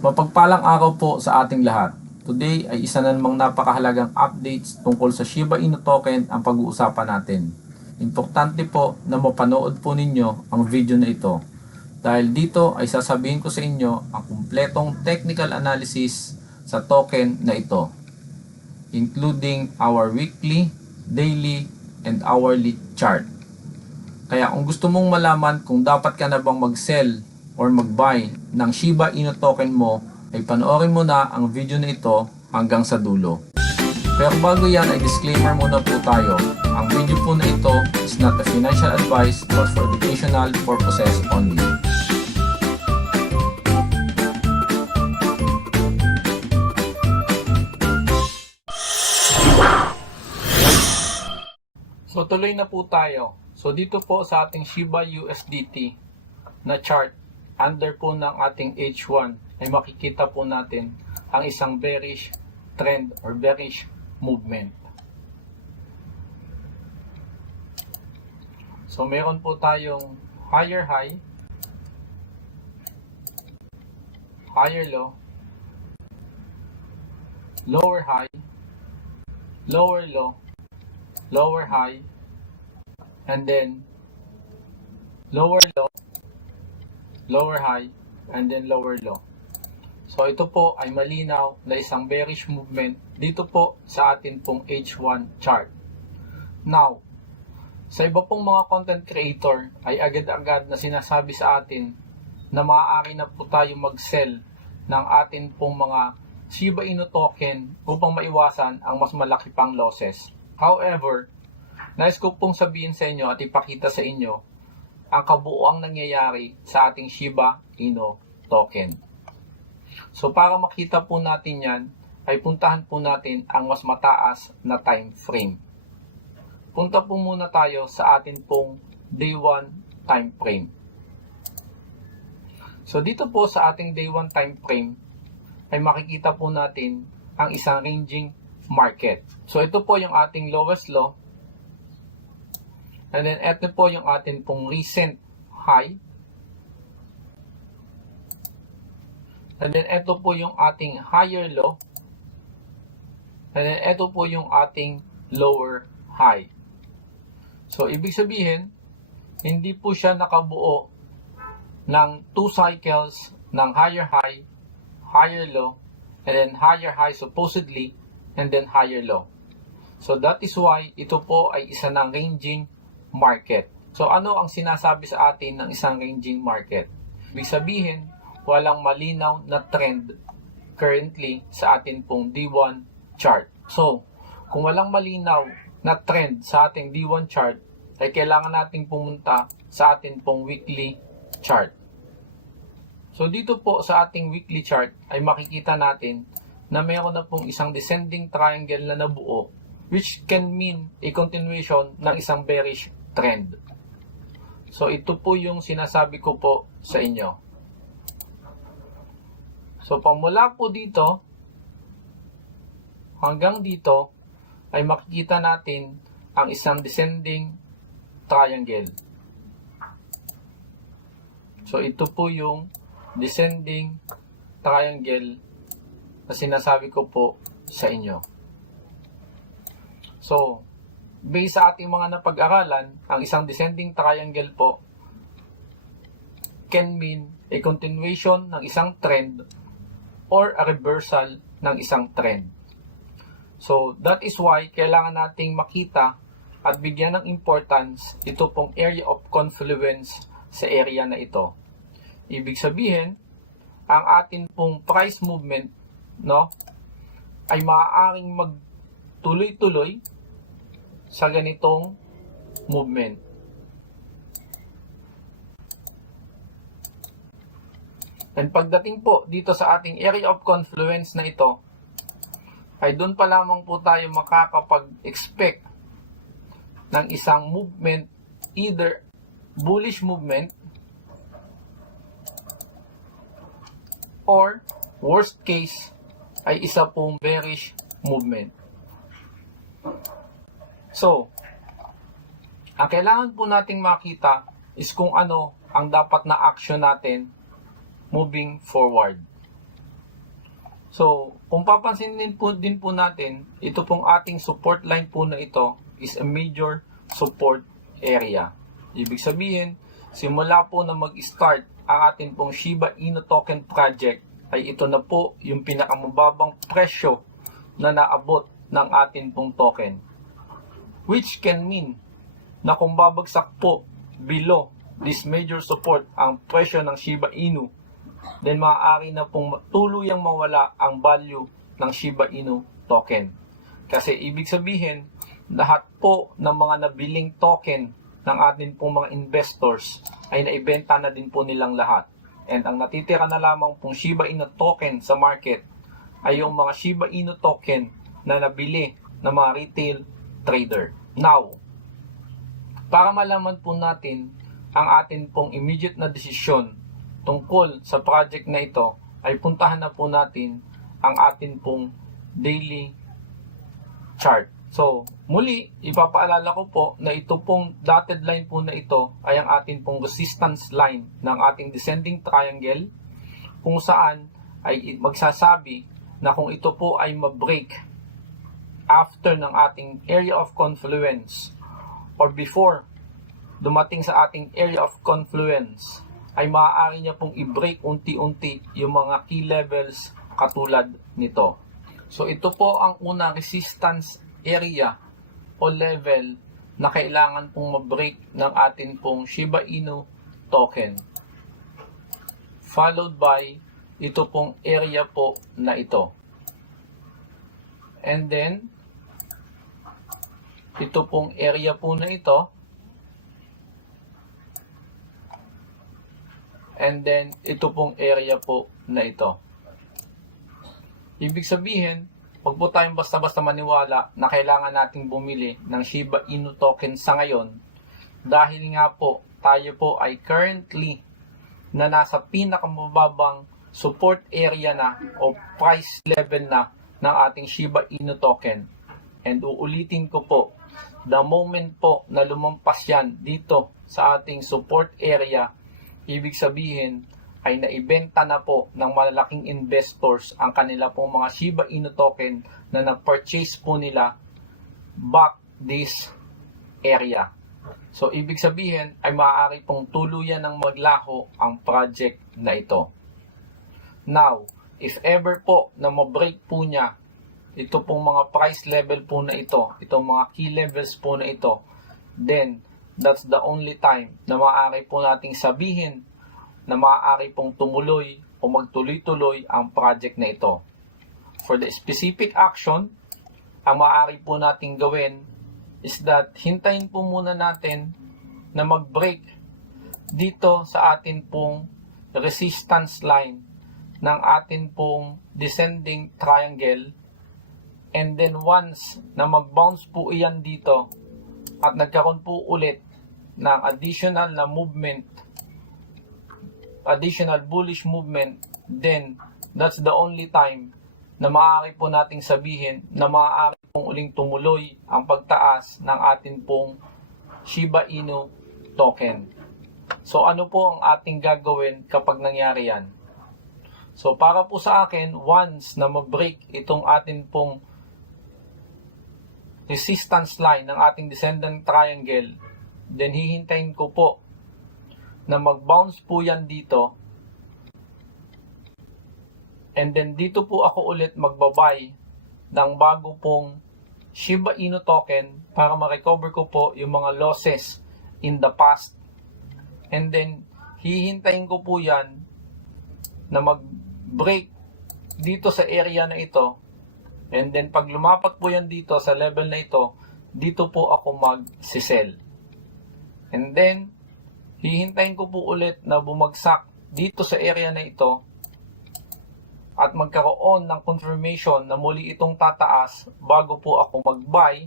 Mapagpalang araw po sa ating lahat. Today ay isa na namang napakahalagang updates tungkol sa Shiba Inu token ang pag-uusapan natin. Importante po na mapanood po ninyo ang video na ito dahil dito ay sasabihin ko sa inyo ang kumpletong technical analysis sa token na ito, including our weekly, daily, and hourly chart. Kaya kung gusto mong malaman kung dapat ka na bang mag-sell or mag-buy ng Shiba Inu token mo, ay panoorin mo na ang video na ito hanggang sa dulo. Pero bago yan ay disclaimer muna po tayo. Ang video po na ito is not a financial advice but for educational purposes only. So tuloy na po tayo. So dito po sa ating Shiba USDT na chart, under po ng ating H1 ay makikita po natin ang isang bearish trend or bearish movement. So meron po tayong higher high, higher low, lower high, lower low, lower high, and then lower low, lower high, and then lower low. So ito po ay malinaw na isang bearish movement dito po sa atin pong H1 chart. Now, sa iba pong mga content creator ay agad-agad na sinasabi sa atin na maaari na po tayo mag-sell ng atin pong mga Shiba Inu token upang maiwasan ang mas malaki pang losses. However, nais ko pong sabihin sa inyo at ipakita sa inyo ang kabuuang nangyayari sa ating Shiba Inu token. So para makita po natin yan, ay puntahan po natin ang mas mataas na time frame. Punta po muna tayo sa atin pong day 1 time frame. So dito po sa ating day 1 time frame, ay makikita po natin ang isang ranging market. So ito po yung ating lowest low. And then, ito po yung atin pong recent high. And then, ito po yung ating higher low. And then, ito po yung ating lower high. So, ibig sabihin, hindi po siya nakabuo ng 2 cycles ng higher high, higher low, and then higher high supposedly, and then higher low. So, that is why ito po ay isa ng ranging market. So ano ang sinasabi sa atin ng isang ranging market? Ibig sabihin, walang malinaw na trend currently sa atin pong D1 chart. So, kung walang malinaw na trend sa ating D1 chart, ay kailangan nating pumunta sa atin pong weekly chart. So dito po sa ating weekly chart ay makikita natin na mayroon na pong isang descending triangle na nabuo, which can mean a continuation ng isang bearish trend. So ito po yung sinasabi ko po sa inyo. So pamula po dito hanggang dito ay makikita natin ang isang descending triangle. So ito po yung descending triangle na sinasabi ko po sa inyo. So based sa ating mga napag-aralan, ang isang descending triangle po can mean a continuation ng isang trend or a reversal ng isang trend. So, that is why kailangan nating makita at bigyan ng importance ito pong area of confluence sa area na ito. Ibig sabihin, ang atin pong price movement, no, ay maaaring magtuloy-tuloy sa ganitong movement. And pagdating po dito sa ating area of confluence na ito, ay doon pa lamang po tayo makakapag-expect ng isang movement, either bullish movement or worst case ay isa pong bearish movement. So, ang kailangan po nating makita is kung ano ang dapat na action natin moving forward. So, kung papansinin din po natin, ito pong ating support line po na ito is a major support area. Ibig sabihin, simula po na mag-start ang ating pong Shiba Inu token project, ay ito na po yung pinakamababang presyo na naabot ng ating pong token. Which can mean na kung babagsak po below this major support ang presyo ng Shiba Inu, then maaari na pong tuluyang mawala ang value ng Shiba Inu token. Kasi ibig sabihin, lahat po ng mga nabiling token ng atin pong mga investors ay naibenta na din po nilang lahat. And ang natitira na lamang pong Shiba Inu token sa market ay yung mga Shiba Inu token na nabili ng mga retail trader. Now, para malaman po natin ang atin pong immediate na desisyon tungkol sa project na ito, ay puntahan na po natin ang atin pong daily chart. So, muli, ipapaalala ko po na ito pong dotted line po na ito ay ang atin pong resistance line ng ating descending triangle, kung saan ay magsasabi na kung ito po ay ma-break after ng ating area of confluence or before dumating sa ating area of confluence, ay maaari niya pong i-break unti-unti yung mga key levels katulad nito. So ito po ang unang resistance area o level na kailangan pong ma-break ng atin pong Shiba Inu token. Followed by ito pong area po na ito. And then ito pong area po na ito. And then, ito pong area po na ito. Ibig sabihin, huwag po tayong basta-basta maniwala na kailangan nating bumili ng Shiba Inu token sa ngayon. Dahil nga po, tayo po ay currently na nasa pinakamababang support area na o price level na ng ating Shiba Inu token. And uulitin ko po, the moment po na lumampas yan dito sa ating support area, ibig sabihin ay naibenta na po ng malalaking investors ang kanila pong mga Shiba Inu token na na-purchase po nila back this area. So, ibig sabihin ay maaari pong tuluyan ng maglaho ang project na ito. Now, if ever po na ma-break po niya ito pong mga price level po na ito, itong mga key levels po na ito, then that's the only time na maaari po nating sabihin na maaari pong tumuloy o magtuloy-tuloy ang project na ito. For the specific action, ang maaari po nating gawin is that hintayin po muna natin na mag-break dito sa atin pong resistance line ng atin pong descending triangle, and then once na mag-bounce po iyan dito at nagkaroon po ulit ng additional na movement, additional bullish movement, then that's the only time na maaari po nating sabihin na maaari pong uling tumuloy ang pagtaas ng atin pong Shiba Inu token. So ano po ang ating gagawin kapag nangyari yan? So para po sa akin, once na mag-break itong atin pong resistance line ng ating descendant triangle, then hihintayin ko po na mag-bounce po yan dito, and then dito po ako ulit magbabay ng bago pong Shiba Inu token para ma-recover ko po yung mga losses in the past, and then hihintayin ko po yan na mag-break dito sa area na ito, and then pag lumapat po yan dito sa level na ito, dito po ako mag-sell. And then, hihintayin ko po ulit na bumagsak dito sa area na ito at magkaroon ng confirmation na muli itong tataas bago po ako mag-buy.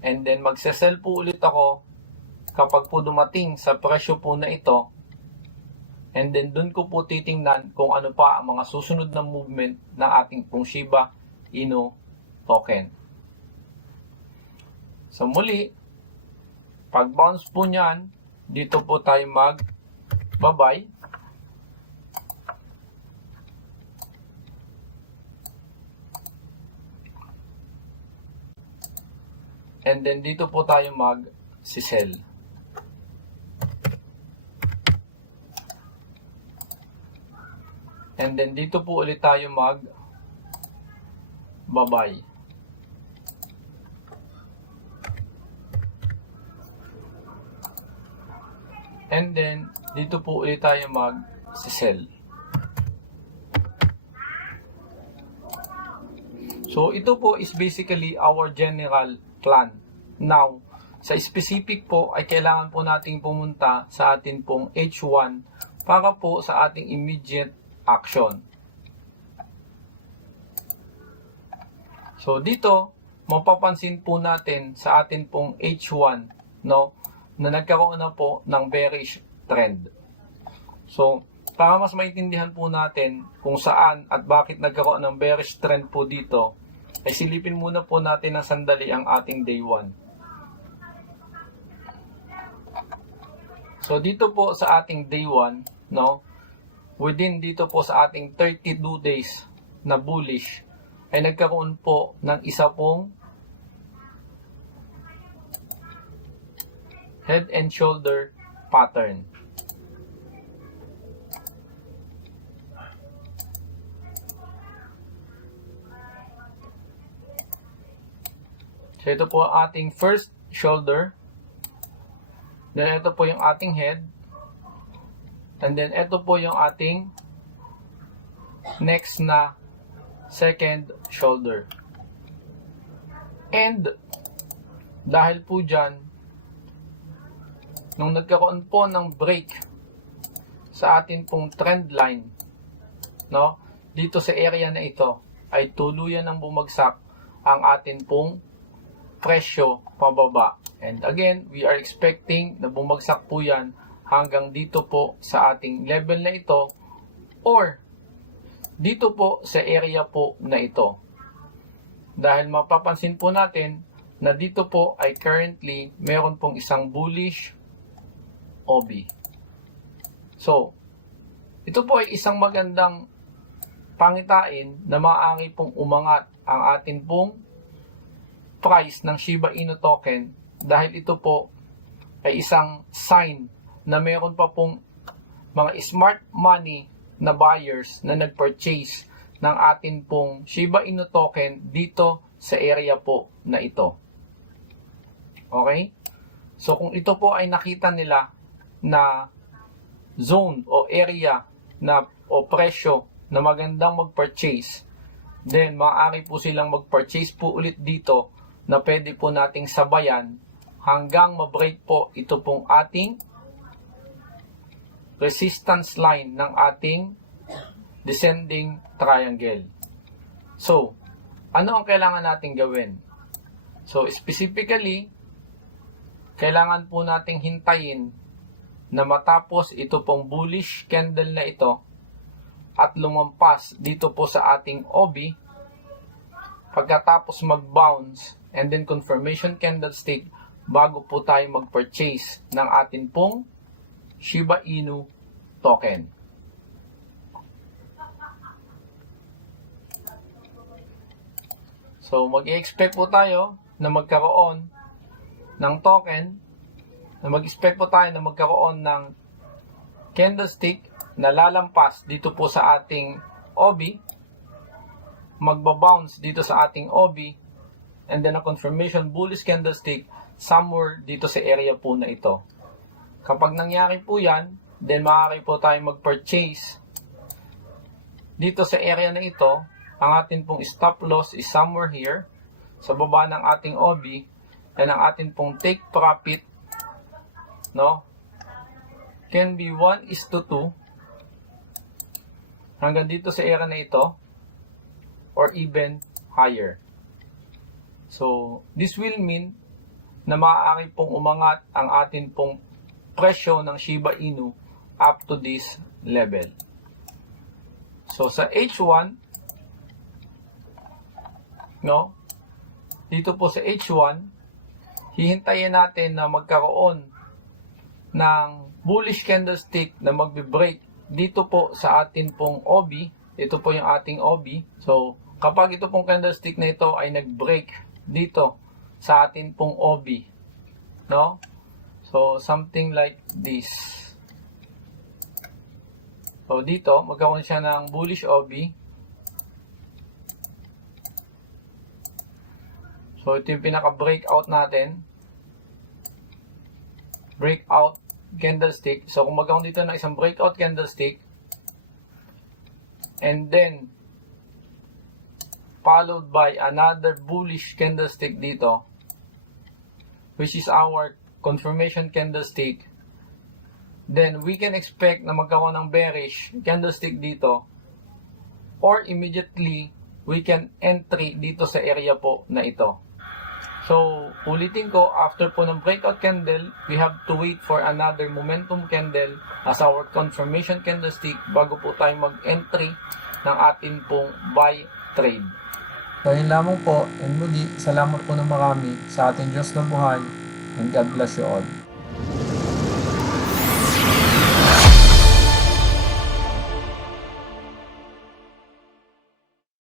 And then, magsesell po ulit ako kapag po dumating sa presyo po na ito. And then, dun ko po titingnan kung ano pa ang mga susunod na movement ng ating pong Shiba Inu token. So, muli, pag bounce po niyan, dito po tayo mag-buy. And then dito po tayo mag-sell. And then dito po ulit tayo mag-buy. And then dito po ulit tayo mag-sell. So ito po is basically our general plan. Now, sa specific po ay kailangan po nating pumunta sa atin pong H1 para po sa ating immediate action. So dito, mapapansin po natin sa atin pong H1, no, na nagkaroon na po ng bearish trend. So, para mas maintindihan po natin kung saan at bakit nagkaroon ng bearish trend po dito, ay silipin muna po natin ng sandali ang ating day 1. So dito po sa ating day 1, no, within dito po sa ating 32 days na bullish, ay nagkaroon po ng isa pong head and shoulder pattern. So ito po ang ating first shoulder. Then ito po yung ating head. And then ito po yung ating next na second shoulder. And dahil po dyan, nung nagkaroon po ng break sa atin pong trend line, no, dito sa area na ito, ay tuluyan ng bumagsak ang atin pong presyo pababa. And again, we are expecting na bumagsak po yan hanggang dito po sa ating level na ito or dito po sa area po na ito. Dahil mapapansin po natin na dito po ay currently meron pong isang bullish OB. So, ito po ay isang magandang pangitain na maaari pong umangat ang atin pong price ng Shiba Inu token dahil ito po ay isang sign na meron pa pong mga smart money na buyers na nag-purchase ng atin pong Shiba Inu token dito sa area po na ito. Okay? So kung ito po ay nakita nila na zone o area na o presyo na magandang mag-purchase, then maaari po silang mag-purchase po ulit dito na pwede po nating sabayan hanggang ma-break po ito pong ating resistance line ng ating descending triangle. So, ano ang kailangan nating gawin? So, specifically, kailangan po nating hintayin na matapos ito pong bullish candle na ito at lumampas dito po sa ating OB. Pagkatapos mag-bounce and then confirmation candlestick bago po tayo mag-purchase ng atin pong Shiba Inu token. So, mag-i-expect po tayo na magkaroon ng token, na mag-expect po tayo na magkaroon ng candlestick na lalampas dito po sa ating OB, magbabounce dito sa ating OB, and then a confirmation bullish candlestick somewhere dito sa area po na ito. Kapag nangyari po yan, then maaari po tayo mag-purchase dito sa area na ito. Ang atin pong stop loss is somewhere here sa baba ng ating OB, and ang atin pong take profit, no, can be 1:2 hanggang dito sa area na ito or even higher. So, this will mean na maaari pong umangat ang atin pong presyo ng Shiba Inu up to this level. So, sa H1, no, dito po sa H1, hihintayin natin na magkaroon ng bullish candlestick na magbe-break dito po sa atin pong OB. Ito po yung ating OB. So, kapag ito pong candlestick na ito ay nag-break dito sa atin pong OB. No? So, something like this. So, dito, magkakaroon siya ng bullish OB. So, ito yung pinaka-breakout natin. Breakout candlestick. So, kung magkakaroon dito ng isang breakout candlestick, and then, followed by another bullish candlestick dito, which is our confirmation candlestick, then we can expect na magkaroon ng bearish candlestick dito, or immediately, we can entry dito sa area po na ito. So, ulitin ko, after po ng breakout candle, we have to wait for another momentum candle as our confirmation candlestick bago po tayo mag-entry ng atin pong buy trade. So, yun lamang po. And muli, salamat po ng marami sa ating Diyos na buhay. And God bless you all.